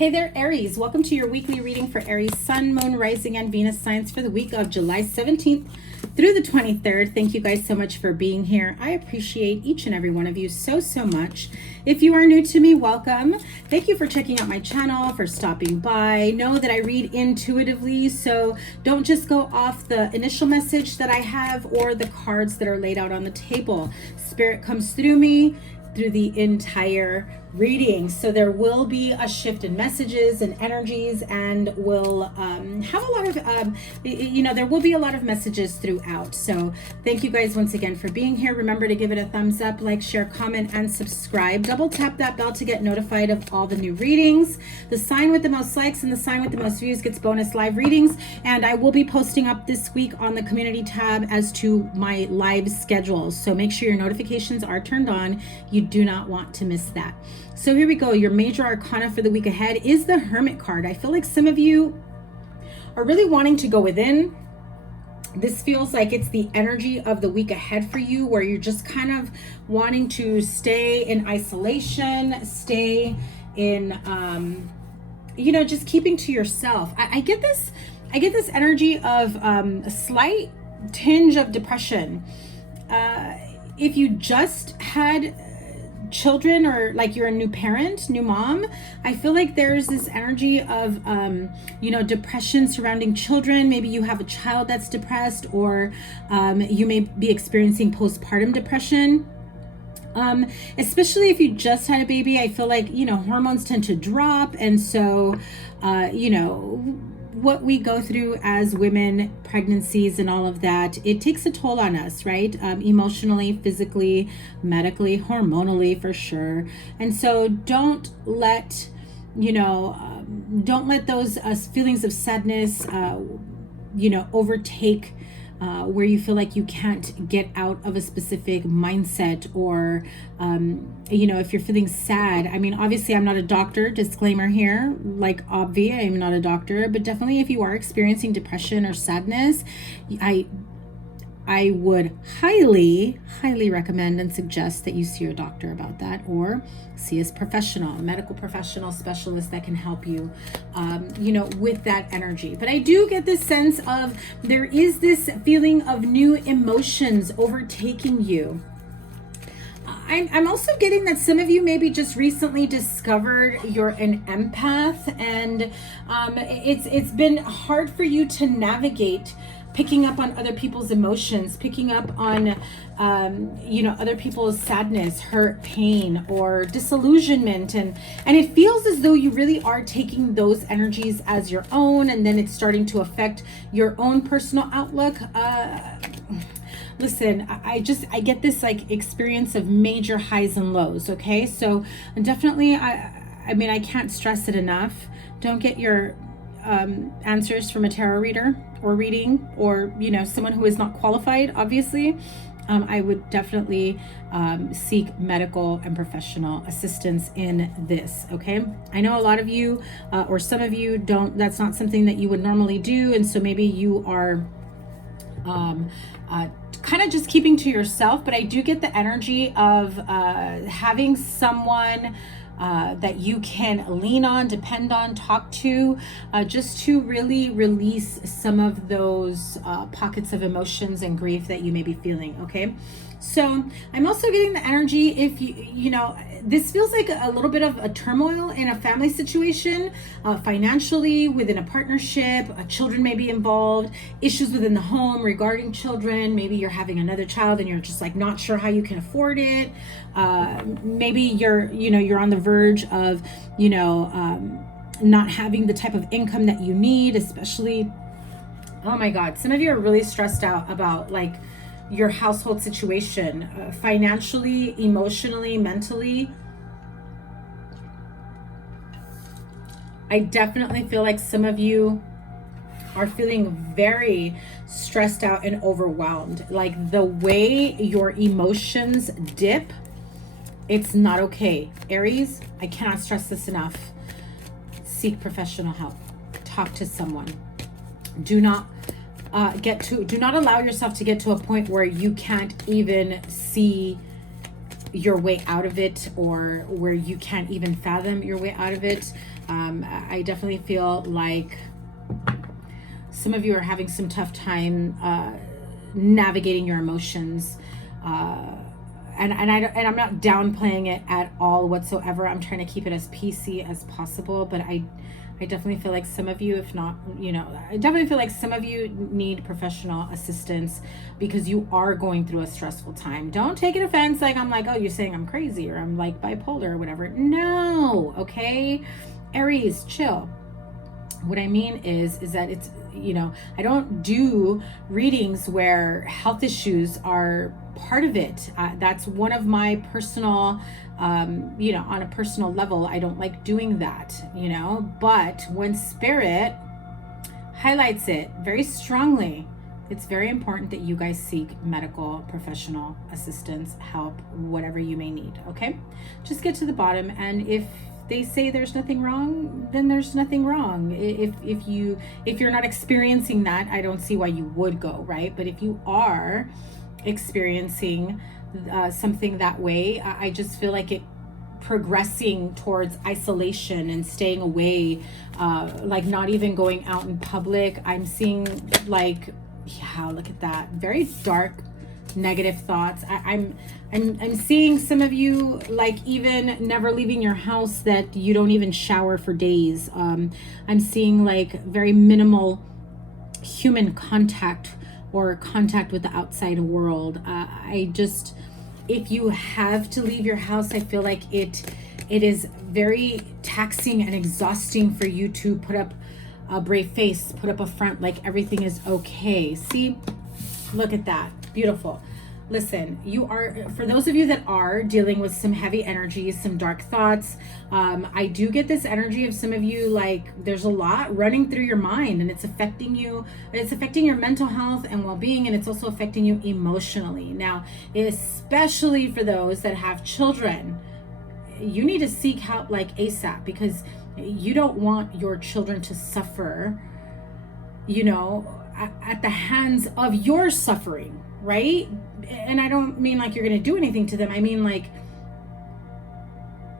Hey there, Aries. Welcome to your weekly reading for Aries Sun, Moon, Rising, and Venus signs for the week of July 17th through the 23rd. Thank you guys so much for being here. I appreciate each and every one of you so much. If you are new to me, welcome. Thank you for checking out my channel, for stopping by. Know that I read intuitively, so don't just go off the initial message that I have or the cards that are laid out on the table. Spirit comes through me through the entire reading, so there will be a shift in messages and energies, and will have a lot of there will be a lot of messages throughout. So thank you guys once again for being here. Remember to give it a thumbs up, like, share, comment, and subscribe. Double tap that bell to get notified of all the new readings. The sign with the most likes and the sign with the most views gets bonus live readings, and I will be posting up this week on the community tab as to my live schedules, so make sure your notifications are turned on. You do not want to miss that. So here we go. Your major arcana for the week ahead is the Hermit card. I feel like some of you are really wanting to go within. This feels like it's the energy of the week ahead for you, where you're just kind of wanting to stay in isolation, stay in, just keeping to yourself. I get this energy of a slight tinge of depression. If you just had children, or like you're a new parent, new mom, I feel like there's this energy of depression surrounding children. Maybe you have a child that's depressed, or you may be experiencing postpartum depression. Especially if you just had a baby, I feel like hormones tend to drop, and so what we go through as women, pregnancies and all of that, it takes a toll on us, right? Emotionally, physically, medically, hormonally, for sure. And so don't let those feelings of sadness overtake where you feel like you can't get out of a specific mindset, or if you're feeling sad. I mean, obviously I'm not a doctor, disclaimer here, like obvi, I'm not a doctor, but definitely if you are experiencing depression or sadness, I would highly recommend and suggest that you see your doctor about that, or see a medical professional specialist that can help you, with that energy. But I do get this sense of there is this feeling of new emotions overtaking you. I'm also getting that some of you maybe just recently discovered you're an empath, and it's been hard for you to navigate picking up on other people's emotions, picking up on other people's sadness, hurt, pain, or disillusionment, and it feels as though you really are taking those energies as your own, and then it's starting to affect your own personal outlook. Listen, I get this like experience of major highs and lows. Okay, so definitely, I can't stress it enough. Don't get your answers from a tarot reader or reading, or someone who is not qualified, obviously. I would definitely seek medical and professional assistance in this. Okay, I know a lot of you or some of you don't, that's not something that you would normally do, and so maybe you are kind of just keeping to yourself. But I do get the energy of having someone that you can lean on, depend on, talk to, just to really release some of those pockets of emotions and grief that you may be feeling. Okay, so I'm also getting the energy, if this feels like a little bit of a turmoil in a family situation, financially, within a partnership, children may be involved, issues within the home regarding children. Maybe you're having another child and you're just like not sure how you can afford it. Maybe you're on the verge of not having the type of income that you need, especially, oh my God, some of you are really stressed out about like your household situation, financially, emotionally, mentally. I definitely feel like some of you are feeling very stressed out and overwhelmed. Like the way your emotions dip, it's not okay. Aries, I cannot stress this enough. Seek professional help. Talk to someone. Do not allow yourself to get to a point where you can't even see your way out of it, or where you can't even fathom your way out of it. I definitely feel like some of you are having some tough time navigating your emotions. And I'm not downplaying it at all whatsoever. I'm trying to keep it as PC as possible, but I definitely feel like some of you, if not, you know, I definitely feel like some of you need professional assistance because you are going through a stressful time. Don't take it offense like I'm like, oh, you're saying I'm crazy or I'm like bipolar or whatever. No, okay? Aries, chill. What I mean is that it's, you know, I don't do readings where health issues are part of it. That's one of my personal, you know, on a personal level, I don't like doing that, you know, but when spirit highlights it very strongly, it's very important that you guys seek medical professional assistance, help, whatever you may need. Okay, just get to the bottom. And if they say there's nothing wrong, then there's nothing wrong. If you're not experiencing that, I don't see why you would go, right? But if you are experiencing something that way, I just feel like it progressing towards isolation and staying away, like not even going out in public. I'm seeing like, yeah, look at that, very dark negative thoughts. I'm seeing some of you like even never leaving your house, that you don't even shower for days. I'm seeing like very minimal human contact or contact with the outside world. If you have to leave your house, I feel like it is very taxing and exhausting for you to put up a brave face, put up a front like everything is okay. See, look at that. Beautiful. Listen, you are, for those of you that are dealing with some heavy energies, some dark thoughts, I do get this energy of some of you, like there's a lot running through your mind and it's affecting you. It's affecting your mental health and well-being, and it's also affecting you emotionally. Now, especially for those that have children, you need to seek help like ASAP, because you don't want your children to suffer, you know, at the hands of your suffering, right? And I don't mean like you're going to do anything to them. I mean like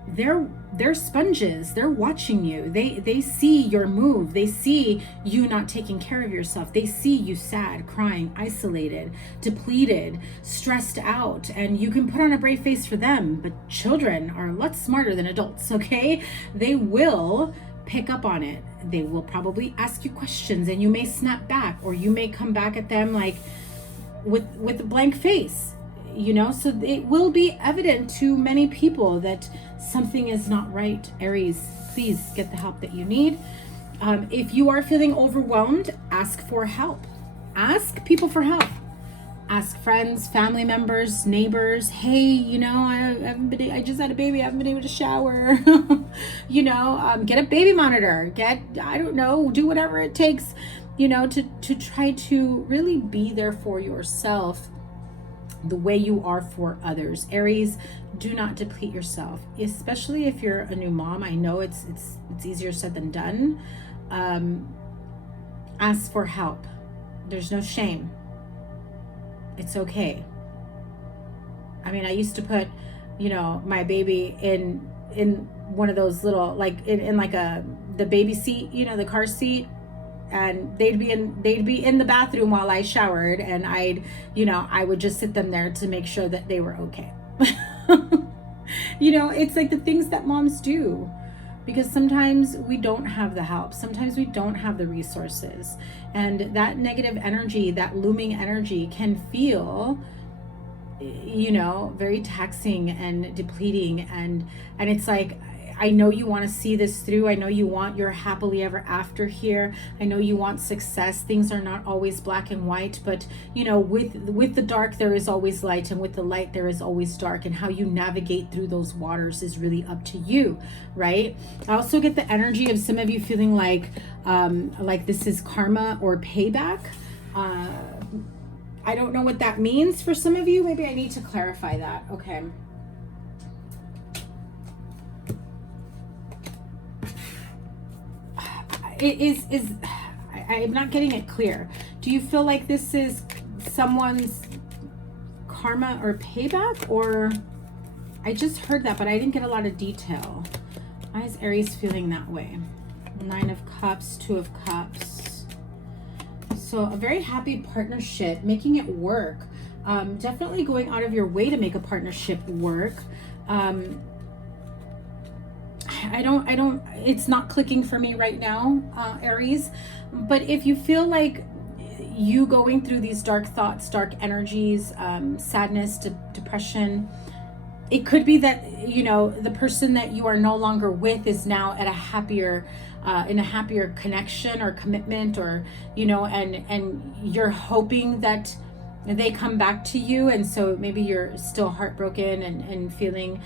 they're sponges. They're watching you. They see your move. They see you not taking care of yourself. They see you sad, crying, isolated, depleted, stressed out, and you can put on a brave face for them. But children are a lot smarter than adults, okay? They will pick up on it. They will probably ask you questions, and you may snap back, or you may come back at them like with a blank face, you know. So it will be evident to many people that something is not right. Aries, please get the help that you need. If you are feeling overwhelmed, ask for help. Ask people for help. Ask friends, family members, neighbors. Hey, you know, I just had a baby. I haven't been able to shower. You know, get a baby monitor. I don't know, do whatever it takes, you know, to try to really be there for yourself the way you are for others. Aries, do not deplete yourself, especially if you're a new mom. I know it's easier said than done. Ask for help. There's no shame. It's okay. I mean, I used to put, you know, my baby in one of those little, like in like the baby seat, you know, the car seat, and they'd be in the bathroom while I showered, and I would just sit them there to make sure that they were okay. You know, it's like the things that moms do, because sometimes we don't have the help. Sometimes we don't have the resources, and that negative energy, that looming energy can feel, you know, very taxing and depleting. And it's like, I know you want to see this through. I know you want your happily ever after here. I know you want success. Things are not always black and white, but you know, with the dark there is always light, and with the light there is always dark, and how you navigate through those waters is really up to you, right? I also get the energy of some of you feeling like this is karma or payback. I don't know what that means for some of you. Maybe I need to clarify that. Okay. I'm not getting it clear. Do you feel like this is someone's karma or payback, or I just heard that, but I didn't get a lot of detail. Why is Aries feeling that way? 9 of Cups, 2 of Cups. So a very happy partnership, making it work. Definitely going out of your way to make a partnership work. I don't, it's not clicking for me right now, Aries. But if you feel like you going through these dark thoughts, dark energies, sadness, depression, it could be that, you know, the person that you are no longer with is now at a happier, in a happier connection or commitment, or, you know, and you're hoping that they come back to you. And so maybe you're still heartbroken and feeling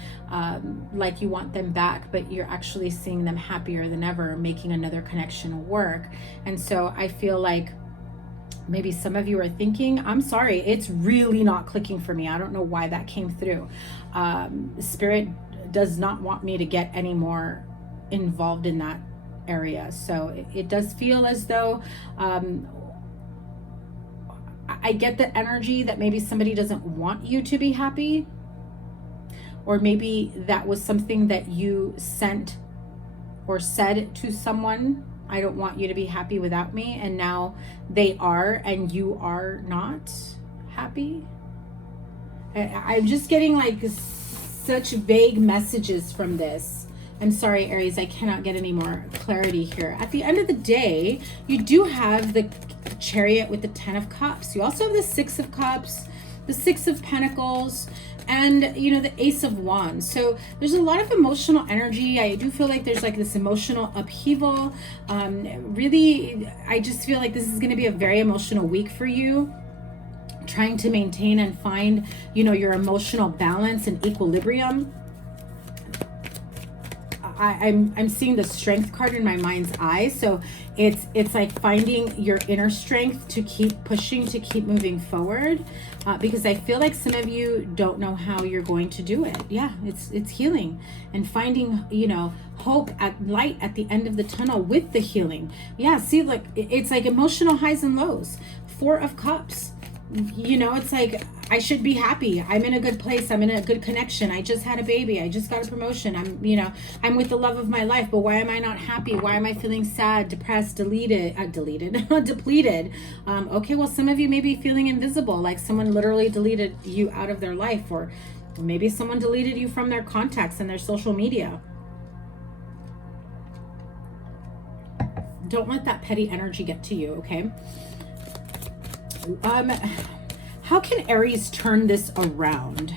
like you want them back, but you're actually seeing them happier than ever, making another connection work. And so I feel like maybe some of you are thinking, I'm sorry, it's really not clicking for me. I don't know why that came through. Spirit does not want me to get any more involved in that area. So it does feel as though I get the energy that maybe somebody doesn't want you to be happy, or maybe that was something that you sent or said to someone. I don't want you to be happy without me, and now they are and you are not happy. I'm just getting like such vague messages from this. I'm sorry, Aries, I cannot get any more clarity here. At the end of the day, you do have the Chariot with the 10 of Cups. You also have the 6 of Cups, the 6 of Pentacles, and, you know, the Ace of Wands. So there's a lot of emotional energy. I do feel like there's like this emotional upheaval. Really, I just feel like this is going to be a very emotional week for you, trying to maintain and find, you know, your emotional balance and equilibrium. I'm seeing the Strength card in my mind's eye. So it's like finding your inner strength to keep pushing, to keep moving forward, because I feel like some of you don't know how you're going to do it. Yeah, it's healing and finding, you know, hope at light at the end of the tunnel with the healing. Yeah, see, like it's like emotional highs and lows. 4 of Cups. You know, it's like, I should be happy. I'm in a good place. I'm in a good connection. I just had a baby. I just got a promotion. I'm, you know, I'm with the love of my life, but why am I not happy? Why am I feeling sad, depressed, depleted? Okay, well, some of you may be feeling invisible, like someone literally deleted you out of their life, or maybe someone deleted you from their contacts and their social media. Don't let that petty energy get to you, okay? How can Aries turn this around?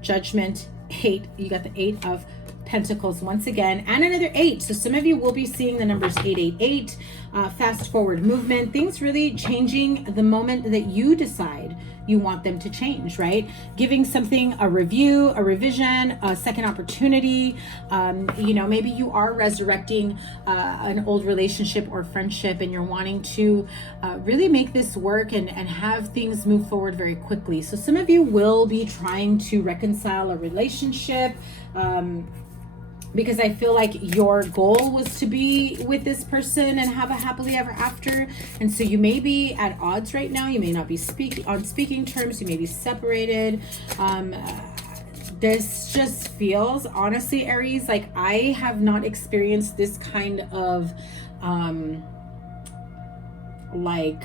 Judgment, 8. You got the 8 of Pentacles once again, and another 8. So some of you will be seeing the numbers 888. Fast forward movement, things really changing the moment that you decide you want them to change, right? Giving something a review, a revision, a second opportunity. You know, maybe you are resurrecting an old relationship or friendship, and you're wanting to really make this work and have things move forward very quickly. So some of you will be trying to reconcile a relationship, because I feel like your goal was to be with this person and have a happily ever after. And so you may be at odds right now. You may not be on speaking terms. You may be separated. This just feels, honestly, Aries, like I have not experienced this kind of like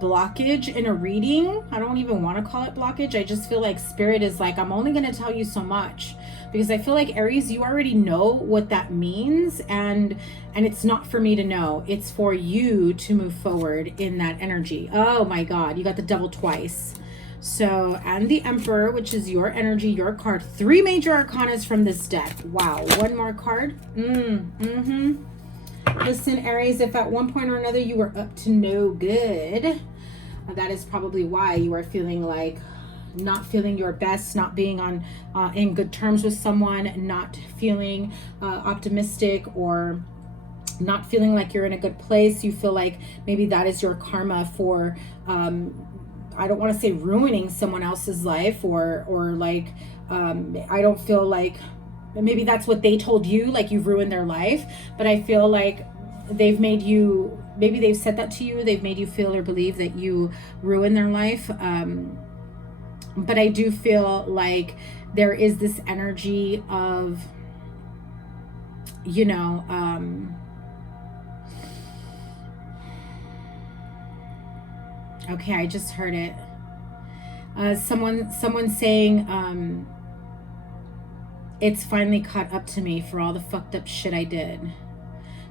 blockage in a reading. I don't even want to call it blockage. I just feel like Spirit is like, I'm only going to tell you so much, because I feel like, Aries, you already know what that means, and it's not for me to know. It's for you to move forward in that energy. Oh my God, you got the Devil twice. So, and the Emperor, which is your energy, your card. 3 major arcanas from this deck. Wow, one more card. Listen, Aries, if at one point or another you were up to no good, that is probably why you are feeling like not feeling your best, not being on in good terms with someone, not feeling optimistic, or not feeling like you're in a good place. You feel like maybe that is your karma for I don't want to say ruining someone else's life, or like I don't feel like, maybe that's what they told you, like you've ruined their life. But I feel like they've made you, maybe they've said that to you, they've made you feel or believe that you ruined their life. But I do feel like there is this energy of, you know, okay, I just heard it. Someone saying, it's finally caught up to me for all the fucked up shit I did.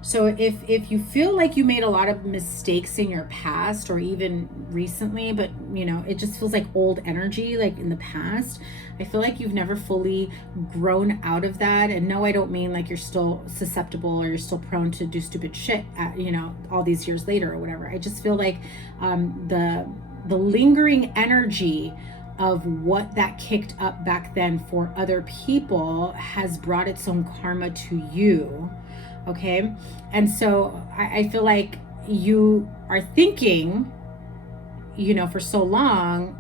So if you feel like you made a lot of mistakes in your past or even recently, but you know, it just feels like old energy, like in the past, I feel like you've never fully grown out of that. And no, I don't mean like you're still susceptible or you're still prone to do stupid shit at, you know, all these years later or whatever. I just feel like the lingering energy of what that kicked up back then for other people has brought its own karma to you. Okay. And so I feel like you are thinking, you know, for so long,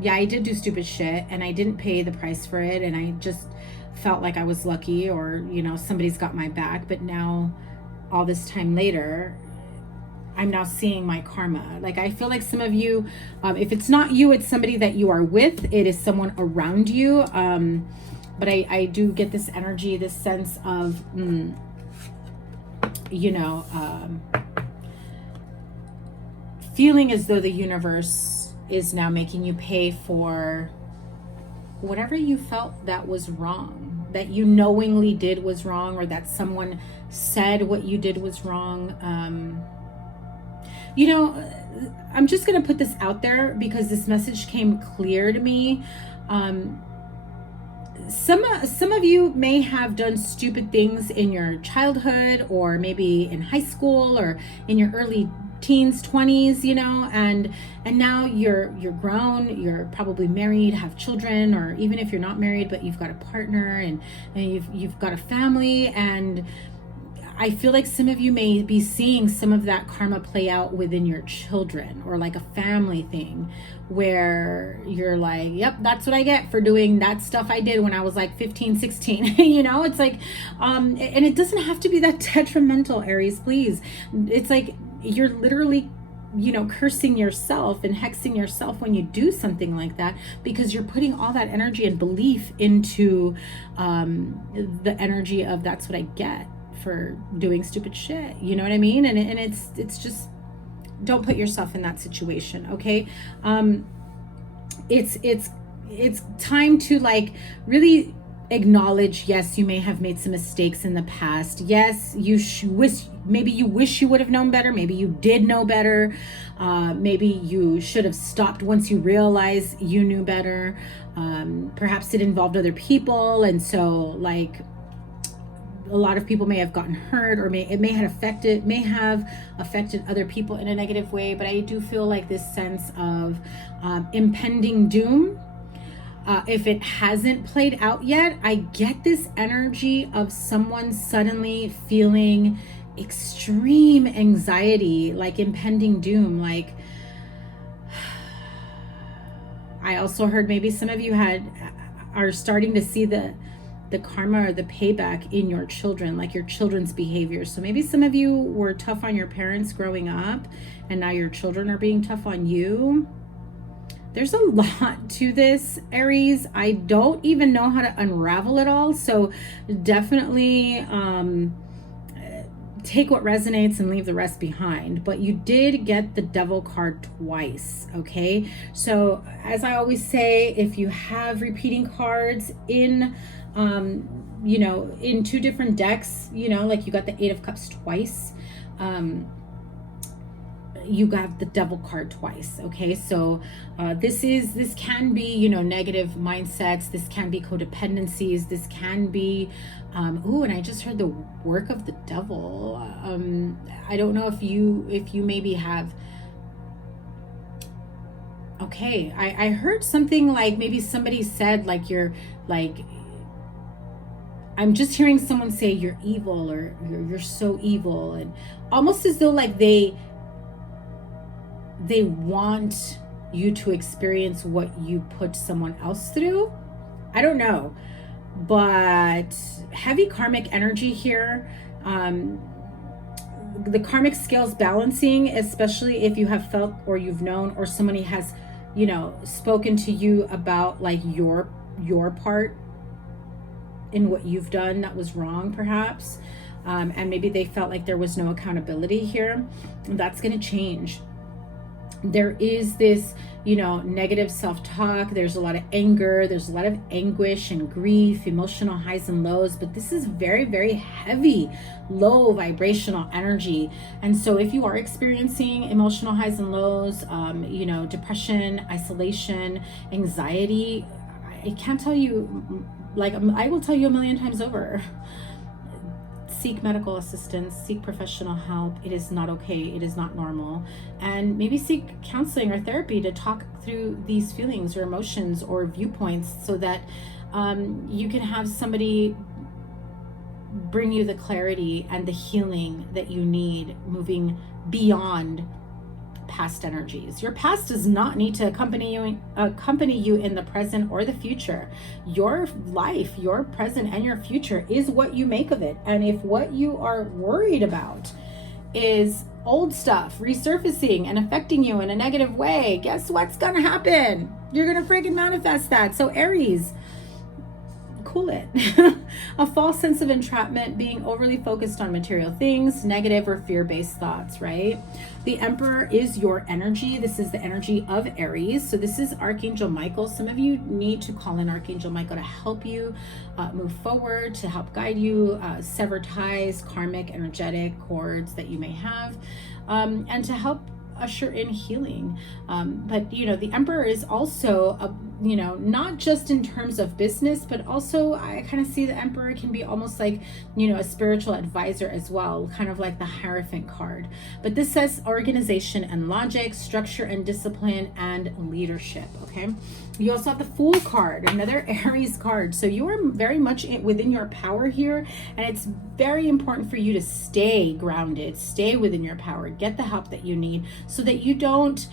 yeah, I did do stupid shit and I didn't pay the price for it. And I just felt like I was lucky, or, you know, somebody's got my back. But now all this time later, I'm now seeing my karma. Like, I feel like some of you, if it's not you, it's somebody that you are with. It is someone around you. But I do get this energy, this sense of, you know, feeling as though the universe is now making you pay for whatever you felt that was wrong, that you knowingly did was wrong, or that someone said what you did was wrong. You know, I'm just going to put this out there because this message came clear to me. Some of you may have done stupid things in your childhood, or maybe in high school, or in your early teens, 20s, you know, and now you're grown, you're probably married, have children, or even if you're not married, but you've got a partner and you've got a family. And I feel like some of you may be seeing some of that karma play out within your children, or like a family thing where you're like, yep, that's what I get for doing that stuff I did when I was like 15, 16, you know. It's like, and it doesn't have to be that detrimental, Aries, please. It's like, you're literally, you know, cursing yourself and hexing yourself when you do something like that, because you're putting all that energy and belief into the energy of that's what I get for doing stupid shit, you know what I mean? And it's just, don't put yourself in that situation, okay? It's time to like really acknowledge, yes, you may have made some mistakes in the past. Yes, you maybe you wish you would have known better. Maybe you did know better. Maybe you should have stopped once you realized you knew better. Perhaps it involved other people, and so like a lot of people may have gotten hurt, or it may have affected other people in a negative way. But I do feel like this sense of impending doom. If it hasn't played out yet, I get this energy of someone suddenly feeling extreme anxiety, like impending doom. Like, I also heard maybe some of you are starting to see the karma or the payback in your children, like your children's behavior. So maybe some of you were tough on your parents growing up, and now your children are being tough on you. There's a lot to this, Aries. I don't even know how to unravel it all. So definitely take what resonates and leave the rest behind. But you did get the Devil card twice, okay? So as I always say, if you have repeating cards in, you know, in two different decks, you know, like you got the Eight of Cups twice, you got the Devil card twice, okay? So this can be, you know, negative mindsets. This can be codependencies. This can be, and I just heard the work of the Devil. I don't know if you maybe have, okay, I heard something like, maybe somebody said like you're like, I'm just hearing someone say you're evil, or you're so evil, and almost as though like they want you to experience what you put someone else through. I don't know, but heavy karmic energy here. The karmic scales balancing, especially if you have felt, or you've known, or somebody has you know, spoken to you about like your part in what you've done that was wrong, perhaps. And maybe they felt like there was no accountability here. That's going to change. There is this, you know, negative self-talk. There's a lot of anger. There's a lot of anguish and grief, emotional highs and lows. But this is very, very heavy, low vibrational energy. And so if you are experiencing emotional highs and lows, you know, depression, isolation, anxiety, I can't tell you, like, I will tell you a million times over, seek medical assistance, seek professional help. It is not okay. It is not normal. And maybe seek counseling or therapy to talk through these feelings or emotions or viewpoints so that you can have somebody bring you the clarity and the healing that you need, moving beyond past energies. Your past does not need to accompany you in the present or the future. Your life, your present and your future is what you make of it. And if what you are worried about is old stuff resurfacing and affecting you in a negative way, guess what's gonna happen? You're gonna freaking manifest that. So Aries, cool it. A false sense of entrapment, being overly focused on material things, negative or fear-based thoughts, right? The Emperor is your energy. This is the energy of Aries. So this is Archangel Michael. Some of you need to call in Archangel Michael to help you move forward, to help guide you, sever ties, karmic, energetic cords that you may have, and to help usher in healing. But you know, the Emperor is also you know, not just in terms of business, but also I kind of see the Emperor can be almost like, you know, a spiritual advisor as well, kind of like the Hierophant card. But this says organization and logic, structure and discipline, and leadership. Okay, you also have the Fool card, another Aries card. So you are very much within your power here, and it's very important for you to stay grounded, stay within your power, get the help that you need so that you don't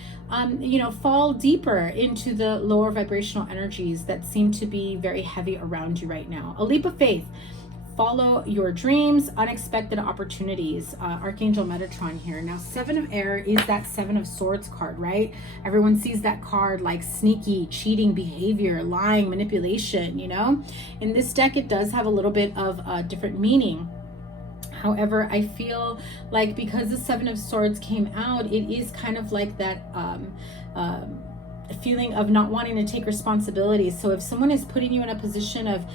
you know, fall deeper into the lower vibrational energies that seem to be very heavy around you right now. A leap of faith. Follow your dreams, unexpected opportunities. Archangel Metatron here. Now, Seven of Air is that Seven of Swords card, right? Everyone sees that card like sneaky, cheating behavior, lying, manipulation, you know? In this deck, it does have a little bit of a different meaning. However, I feel like because the Seven of Swords came out, it is kind of like that feeling of not wanting to take responsibility. So if someone is putting you in a position of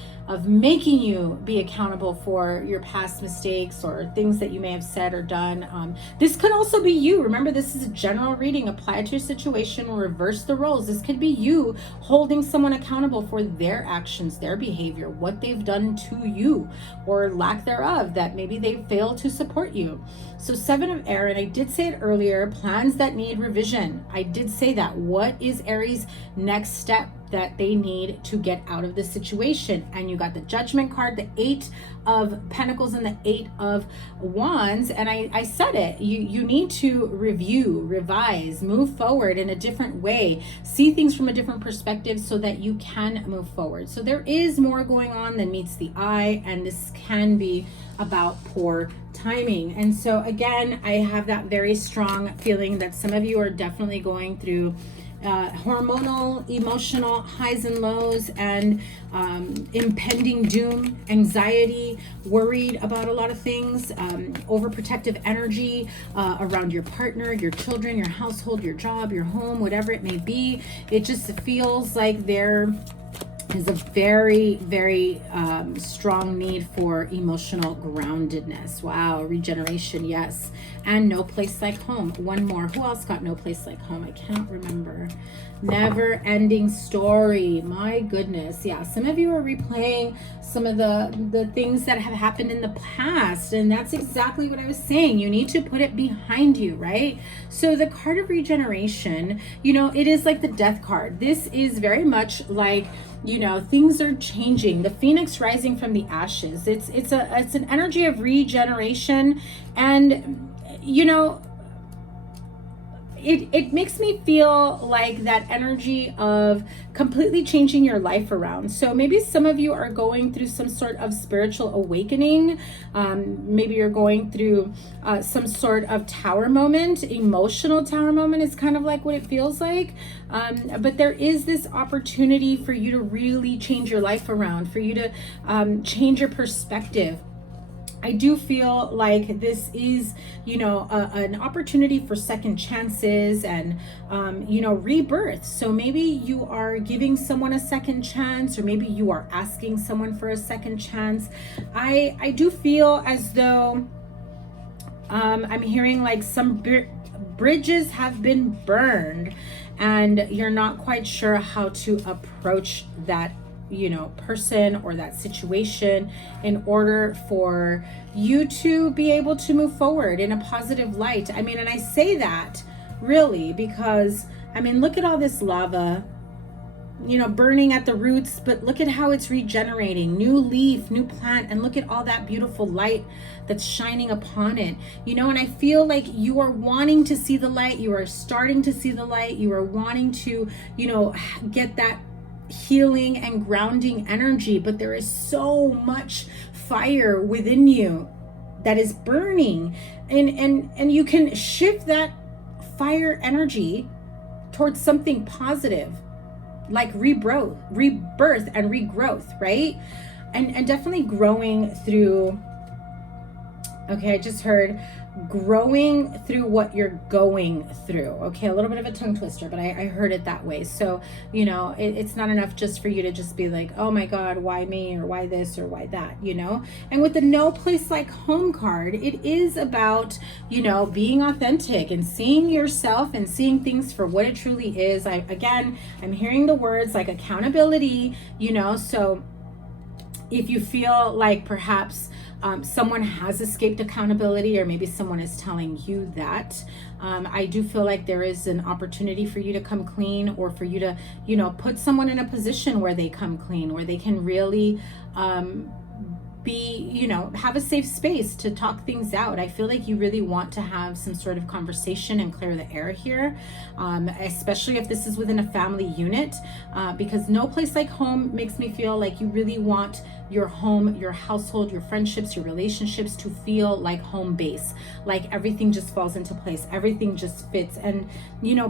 making you be accountable for your past mistakes or things that you may have said or done, this could also be you. Remember, this is a general reading. Apply it to your situation, reverse the roles. This could be you holding someone accountable for their actions, their behavior, what they've done to you or lack thereof, that maybe they failed to support you. So Seven of Air, and I did say it earlier, plans that need revision. I did say that. What is Aries' next step that they need to get out of this situation? And you got the Judgment card, the Eight of Pentacles and the Eight of Wands. And I said it, you need to review, revise, move forward in a different way, see things from a different perspective so that you can move forward. So there is more going on than meets the eye, and this can be about poor timing. And so again, I have that very strong feeling that some of you are definitely going through hormonal, emotional highs and lows, and impending doom, anxiety, worried about a lot of things, overprotective energy around your partner, your children, your household, your job, your home, whatever it may be. It just feels like there is a very, very strong need for emotional groundedness. Wow, regeneration, yes. And no place like home. One more. Who else got no place like home? I cannot remember. Never ending story. My goodness. Yeah, some of you are replaying some of the things that have happened in the past, and that's exactly what I was saying. You need to put it behind you, right? So the card of regeneration, you know, it is like the Death card. This is very much like, you know, things are changing. The phoenix rising from the ashes. It's an energy of regeneration, and you know, it makes me feel like that energy of completely changing your life around. So maybe some of you are going through some sort of spiritual awakening. Maybe you're going through some sort of tower moment. Emotional tower moment is kind of like what it feels like. But there is this opportunity for you to really change your life around, for you to change your perspective. I do feel like this is, an opportunity for second chances and, rebirth. So maybe you are giving someone a second chance, or maybe you are asking someone for a second chance. I do feel as though I'm hearing like some bridges have been burned and you're not quite sure how to approach that person or that situation in order for you to be able to move forward in a positive light. I mean, and I say that really because, look at all this lava, burning at the roots, but look at how it's regenerating, new leaf, new plant, and look at all that beautiful light that's shining upon it, and I feel like you are wanting to see the light, you are starting to see the light, you are wanting to, get that healing and grounding energy, but there is so much fire within you that is burning, and you can shift that fire energy towards something positive, like rebirth and regrowth, right? And definitely growing through, okay, I just heard growing through what you're going through. Okay, a little bit of a tongue twister, but I heard it that way. So, it's not enough just for you to just be like, oh my God, why me, or why this, or why that, And with the No Place Like Home card, it is about, being authentic and seeing yourself and seeing things for what it truly is. I'm hearing the words like accountability, so if you feel like perhaps someone has escaped accountability, or maybe someone is telling you that, I do feel like there is an opportunity for you to come clean, or for you to, put someone in a position where they come clean, where they can really be, have a safe space to talk things out. I feel like you really want to have some sort of conversation and clear the air here, especially if this is within a family unit, because No Place Like Home makes me feel like you really want your home, your household, your friendships, your relationships to feel like home base, like everything just falls into place, everything just fits, and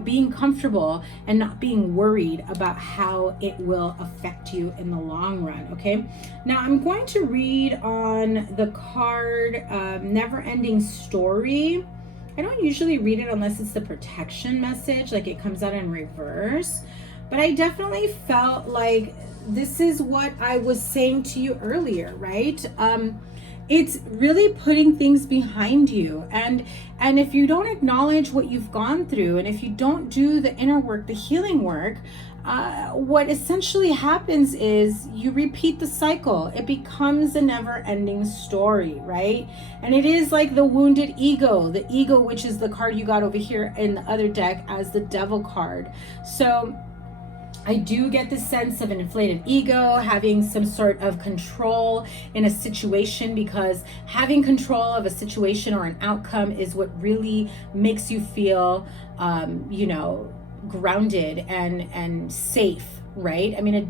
being comfortable and not being worried about how it will affect you in the long run. Okay, now I'm going to read on the card Never Ending Story. I don't usually read it unless it's the protection message, like it comes out in reverse, but I definitely felt like this is what I was saying to you earlier, right? It's really putting things behind you, and if you don't acknowledge what you've gone through, and if you don't do the inner work, the healing work, what essentially happens is you repeat the cycle. It becomes a never-ending story, right? And it is like the wounded ego, which is the card you got over here in the other deck as the Devil card. So I do get the sense of an inflated ego, having some sort of control in a situation, because having control of a situation or an outcome is what really makes you feel, grounded and safe, right? It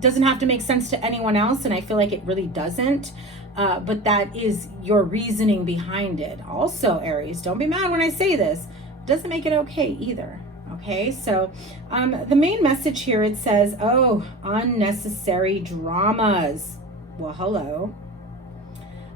doesn't have to make sense to anyone else, and I feel like it really doesn't, but that is your reasoning behind it. Also, Aries, don't be mad when I say this, it doesn't make it okay either. Okay, so the main message here, it says, oh, unnecessary dramas. Well, hello.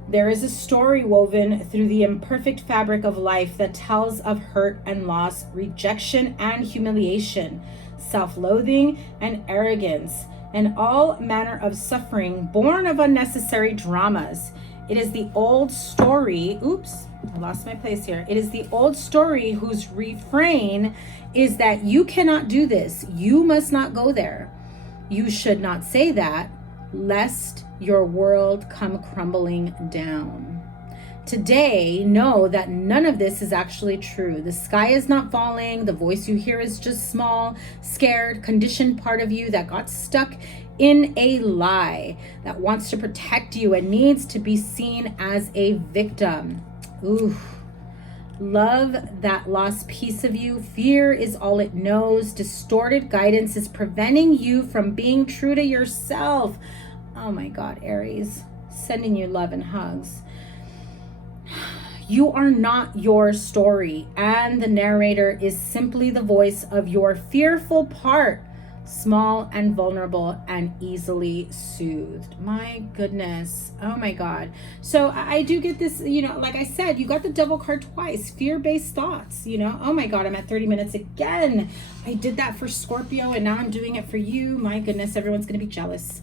There is a story woven through the imperfect fabric of life that tells of hurt and loss, rejection and humiliation, self-loathing and arrogance, and all manner of suffering born of unnecessary dramas. It is the old story, oops, I lost my place here. It is the old story whose refrain is that you cannot do this. You must not go there. You should not say that, lest your world come crumbling down. Today, know that none of this is actually true. The sky is not falling. The voice you hear is just small, scared, conditioned part of you that got stuck in a lie, that wants to protect you and needs to be seen as a victim. Ooh, Love that lost piece of you. Fear is all it knows. Distorted guidance is preventing you from being true to yourself. Oh my God, Aries, sending you love and hugs. You are not your story, and the narrator is simply the voice of your fearful part, small and vulnerable and easily soothed. My goodness. Oh my God. So I do get this, you know, like I said, you got the Devil card twice, fear-based thoughts, you know. Oh my God, I'm at 30 minutes again. I did that for Scorpio and now I'm doing it for you. My goodness, everyone's going to be jealous.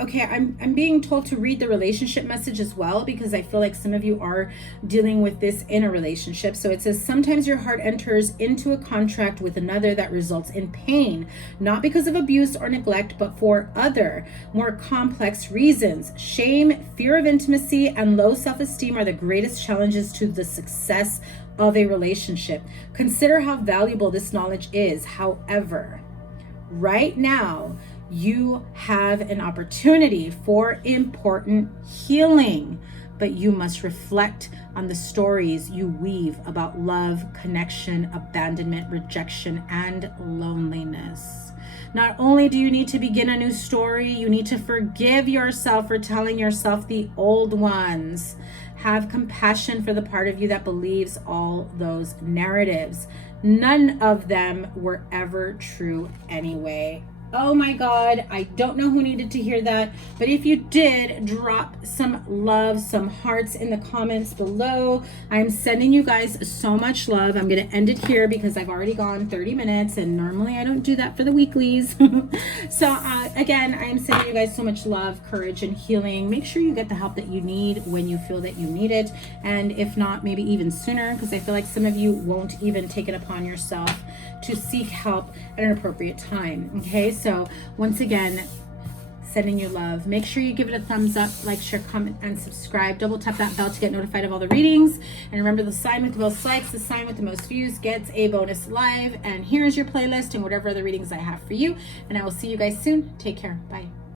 Okay, I'm being told to read the relationship message as well, because I feel like some of you are dealing with this in a relationship. So it says, sometimes your heart enters into a contract with another that results in pain, not because of abuse or neglect, but for other, more complex reasons. Shame, fear of intimacy, and low self-esteem are the greatest challenges to the success of a relationship. Consider how valuable this knowledge is. However, right now, you have an opportunity for important healing, but you must reflect on the stories you weave about love, connection, abandonment, rejection, and loneliness. Not only do you need to begin a new story, you need to forgive yourself for telling yourself the old ones. Have compassion for the part of you that believes all those narratives. None of them were ever true anyway. Oh my God, I don't know who needed to hear that, but if you did, drop some love, some hearts in the comments below. I'm sending you guys so much love. I'm going to end it here because I've already gone 30 minutes and normally I don't do that for the weeklies. So again, I am sending you guys so much love, courage, and healing. Make sure you get the help that you need when you feel that you need it. And if not, maybe even sooner, because I feel like some of you won't even take it upon yourself to seek help at an appropriate time. Okay, so once again, sending you love. Make sure you give it a thumbs up, like, share, comment, and subscribe. Double tap that bell to get notified of all the readings. And remember, the sign with the most likes, the sign with the most views gets a bonus live. And here's your playlist and whatever other readings I have for you. And I will see you guys soon. Take care. Bye.